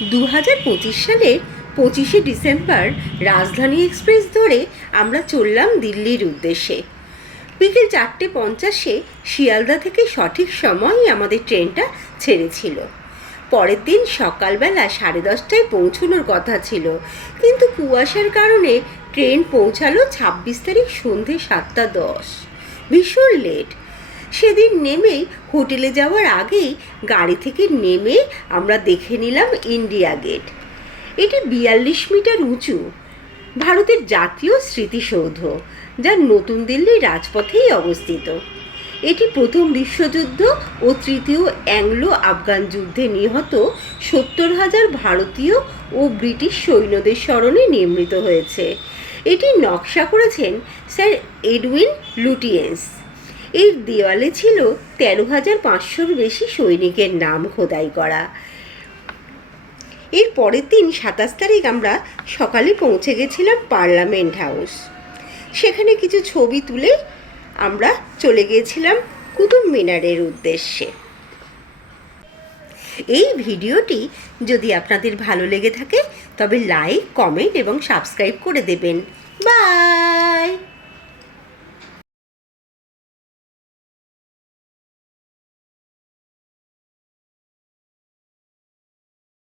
2025 সালের 25শে ডিসেম্বর রাজধানী এক্সপ্রেস ধরে আমরা চললাম দিল্লির উদ্দেশ্যে। বিকেল 4:50-এ শিয়ালদা থেকে সঠিক সময়ে আমাদের ট্রেনটা ছেড়েছিল। পরের দিন সকালবেলা 10:30টায় পৌঁছানোর কথা ছিল, কিন্তু কুয়াশার কারণে ট্রেন পৌঁছালো 26 তারিখ সন্ধে 7:10। ভীষণ লেট। সেদিন নেমেই হোটেলে যাওয়ার আগেই গাড়ি থেকে নেমে আমরা দেখে নিলাম ইন্ডিয়া গেট। এটি 42 মিটার উঁচু ভারতের জাতীয় স্মৃতিসৌধ, যা নতুন দিল্লির রাজপথেই অবস্থিত। এটি প্রথম বিশ্বযুদ্ধ ও তৃতীয় অ্যাংলো আফগান যুদ্ধে নিহত 70,000 ভারতীয় ও ব্রিটিশ সৈন্যদের স্মরণে নির্মিত হয়েছে। এটি নকশা করেছেন স্যার এডউইন লুটিয়েন্স। এর দেওয়ালে ছিল 13,500-র বেশি সৈনিকের নাম খোদাই করা। এর পরের দিন 27 তারিখ আমরা সকালে পৌঁছে গেছিলাম পার্লামেন্ট হাউস। সেখানে কিছু ছবি তুলে আমরা চলে গিয়েছিলাম কুতুব মিনারের উদ্দেশ্যে। এই ভিডিওটি যদি আপনাদের ভালো লেগে থাকে তবে লাইক, কমেন্ট এবং সাবস্ক্রাইব করে দেবেন। বাই।